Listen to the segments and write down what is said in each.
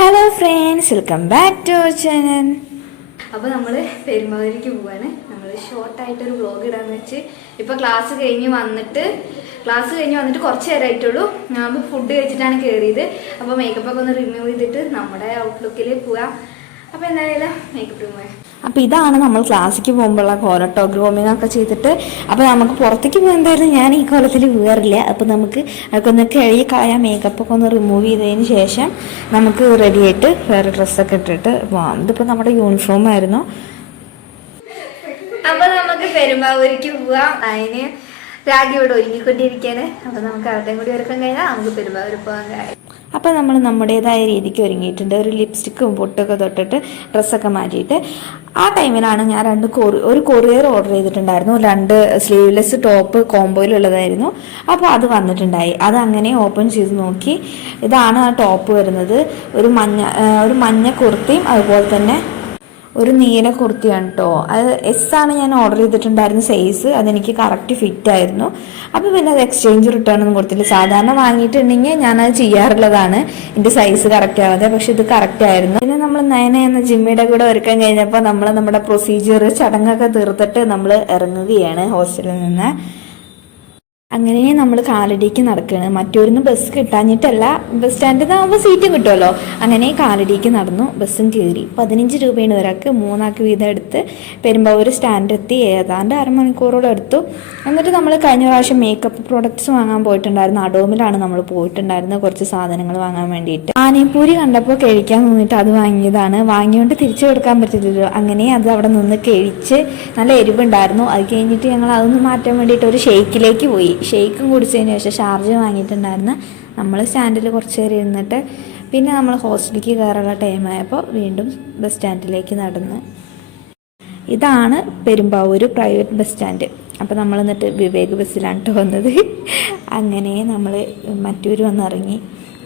Hello friends, welcome back to our channel. അപ്പോൾ നമ്മൾ പെരുമാവൂരിക്ക് പോവാണ്. നമ്മൾ ഷോർട്ടായിട്ടൊരു വ്ളോഗ് ഇടാന്ന് വെച്ച് ഇപ്പോൾ ക്ലാസ് കഴിഞ്ഞ് വന്നിട്ട് കുറച്ച് നേരമായിട്ടുള്ളൂ. ഞാൻ ഫുഡ് കഴിച്ചിട്ടാണ് കയറിയത്. അപ്പോൾ മേക്കപ്പൊക്കെ ഒന്ന് റിമൂവ് ചെയ്തിട്ട് നമ്മുടെ ഔട്ട്ലുക്കിൽ പോവാം. അപ്പോൾ എന്തായാലും മേക്കപ്പ് റൂം പോയാൽ അപ്പോൾ ഇതാണ് നമ്മൾ ക്ലാസ്സിക്ക് പോകുമ്പോഴുള്ള കോലട്ടോ, ഗ്രൂമിങ് ഒക്കെ ചെയ്തിട്ട്. അപ്പോൾ നമുക്ക് പുറത്തേക്ക് പോകാൻ എന്തായാലും ഞാൻ ഈ കോലത്തിൽ വീറില്ല. അപ്പോൾ നമുക്ക് അതൊക്കെ ഒന്ന് കഴുകി കളയാം. മേക്കപ്പൊക്കെ ഒന്ന് റിമൂവ് ചെയ്തതിന് ശേഷം നമുക്ക് റെഡി ആയിട്ട് വേറെ ഡ്രസ്സൊക്കെ ഇട്ടിട്ട് പോകാം. ഇതിപ്പോൾ നമ്മുടെ യൂണിഫോം ആയിരുന്നു. അപ്പോൾ നമുക്ക് പെരുമ്പാവൂരിക്ക് പോവാം. അതിന് രാഗി ഇവിടെ ഒരുങ്ങിക്കൊണ്ടിരിക്കുകയാണ്. അപ്പോൾ നമുക്ക് അവിടെയും കൂടി ഒരുക്കം കഴിഞ്ഞാൽ നമുക്ക് പെരുമ്പാവൂർ പോകാൻ കഴിയും. അപ്പോൾ നമ്മൾ നമ്മുടേതായ രീതിക്ക് ഒരുങ്ങിയിട്ടുണ്ട്. ഒരു ലിപ്സ്റ്റിക്കും പൊട്ടൊക്കെ തൊട്ടിട്ട് ഡ്രസ്സൊക്കെ മാറ്റിയിട്ട് ആ ടൈമിലാണ് ഞാൻ ഒരു കൊറിയർ ഓർഡർ ചെയ്തിട്ടുണ്ടായിരുന്നു. 2 സ്ലീവ്ലെസ് ടോപ്പ് കോംബോയിലുള്ളതായിരുന്നു. അപ്പോൾ അത് വന്നിട്ടുണ്ടായി. അത് അങ്ങനെ ഓപ്പൺ ചെയ്ത് നോക്കി. ഇതാണ് ആ ടോപ്പ് വരുന്നത്. ഒരു മഞ്ഞ കുർത്തിയും അതുപോലെ തന്നെ ഒരു നീല കുർത്തിയാണ് കേട്ടോ. അത് എസ് ആണ് ഞാൻ ഓർഡർ ചെയ്തിട്ടുണ്ടായിരുന്ന സൈസ്. അതെനിക്ക് കറക്റ്റ് ഫിറ്റ് ആയിരുന്നു. അപ്പോൾ പിന്നെ അത് എക്സ്ചേഞ്ച് റിട്ടേൺ ഒന്നും കൊടുത്തില്ല. സാധാരണ വാങ്ങിയിട്ടുണ്ടെങ്കിൽ ഞാനത് ചെയ്യാറുള്ളതാണ് എൻ്റെ സൈസ് കറക്റ്റ് ആവാതെ. പക്ഷെ ഇത് കറക്റ്റ് ആയിരുന്നു. പിന്നെ നമ്മൾ നയന എന്ന ജിമ്മിയുടെ കൂടെ ഒരുക്കാൻ കഴിഞ്ഞപ്പോൾ നമ്മുടെ പ്രൊസീജിയർ ചടങ്ങൊക്കെ തീർത്തിട്ട് നമ്മൾ ഇറങ്ങുകയാണ് ഹോസ്റ്റലിൽ നിന്ന്. അങ്ങനെ നമ്മൾ കാലടിക്ക് നടക്കുകയാണ്. മറ്റൊരിന്ന് ബസ് കിട്ടാഞ്ഞിട്ടല്ല, ബസ് സ്റ്റാൻഡിൽ നിന്നാകുമ്പോൾ സീറ്റും കിട്ടുമല്ലോ. അങ്ങനെ കാലടിക്ക് നടന്നു. ബസ്സും കയറി. 15 രൂപയാണ് ഒരാൾക്ക്. 3 ആൾക്ക് വീതം എടുത്ത് പെരുമ്പാവൂർ സ്റ്റാൻഡെത്തി. ഏതാണ്ട് അരമണിക്കൂറോളം എടുത്തു. എന്നിട്ട് നമ്മൾ കഴിഞ്ഞ പ്രാവശ്യം മേക്കപ്പ് പ്രോഡക്ട്സ് വാങ്ങാൻ പോയിട്ടുണ്ടായിരുന്നു. അഡോമിലാണ് നമ്മൾ പോയിട്ടുണ്ടായിരുന്നത് കുറച്ച് സാധനങ്ങൾ വാങ്ങാൻ വേണ്ടിയിട്ട്. ആനപ്പൂരി കണ്ടപ്പോൾ കഴിക്കാൻ തോന്നിയിട്ട് അത് വാങ്ങിയതാണ്. വാങ്ങിയോണ്ട് തിരിച്ചു കൊടുക്കാൻ പറ്റില്ലല്ലോ. അങ്ങനെ അത് അവിടെ നിന്ന് കഴിച്ച് നല്ല എരിവുണ്ടായിരുന്നു. അത് കഴിഞ്ഞിട്ട് ഞങ്ങൾ അതൊന്ന് മാറ്റാൻ വേണ്ടിയിട്ട് ഒരു ഷെയ്ക്കിലേക്ക് പോയി. ഷെയ്ക്കും കുടിച്ചതിന് ശേഷം ഷാർജ വാങ്ങിയിട്ടുണ്ടായിരുന്നു. നമ്മൾ സ്റ്റാൻഡിൽ കുറച്ച് നേരം ഇരുന്നിട്ട് പിന്നെ നമ്മൾ ഹോസ്റ്റലിലേക്ക് കയറാനുള്ള ടൈമായപ്പോൾ വീണ്ടും ബസ് സ്റ്റാൻഡിലേക്ക് നടന്ന്. ഇതാണ് പെരുമ്പാവൂർ പ്രൈവറ്റ് ബസ് സ്റ്റാൻഡ്. അപ്പോൾ നമ്മൾ എന്നിട്ട് വിവേക് ബസ്സിലാണ് വന്നത്. അങ്ങനെ നമ്മൾ മറ്റൂർ വന്നിറങ്ങി.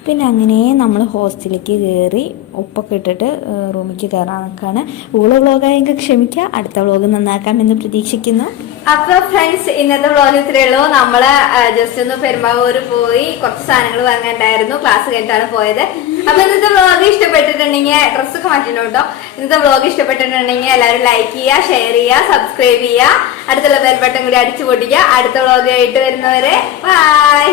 പിന്നെ അങ്ങനെ നമ്മൾ ഹോസ്റ്റലിലേക്ക് കയറി ഉപ്പൊക്കെ ഇട്ടിട്ട് റൂമിലേക്ക് കയറാൻ നിൽക്കുകയാണ്. വ്ളോഗായെങ്കിൽ ക്ഷമിക്കുക, അടുത്ത വ്ളോഗ് നന്നാക്കാമെന്ന് പ്രതീക്ഷിക്കുന്നു. അപ്പൊ ഫ്രണ്ട്സ്, ഇന്നത്തെ വ്ളോഗ് ഇത്രയേ ഉള്ളൂ. നമ്മള് ജസ്റ്റ് ഒന്ന് പെരുമ്പാവൂർ പോയി കുറച്ച് സാധനങ്ങൾ വാങ്ങാണ്ടായിരുന്നു. ക്ലാസ് കഴിഞ്ഞിട്ടാണ് പോയത്. അപ്പൊ ഇന്നത്തെ വ്ളോഗ് ഇഷ്ടപ്പെട്ടിട്ടുണ്ടെങ്കിൽ ഡ്രസ്സൊക്കെ മാറ്റിട്ടോ കേട്ടോ. ഇന്നത്തെ വ്ളോഗ് ഇഷ്ടപ്പെട്ടിട്ടുണ്ടെങ്കിൽ എല്ലാവരും ലൈക്ക് ചെയ്യുക, ഷെയർ ചെയ്യുക, സബ്സ്ക്രൈബ് ചെയ്യുക, അടുത്തുള്ള ബെൽ ബട്ടൺ കൂടി അടിച്ചു പൊട്ടിക്കുക. അടുത്ത വ്ളോഗ് ആയിട്ട് വരുന്നവരെ ബൈ.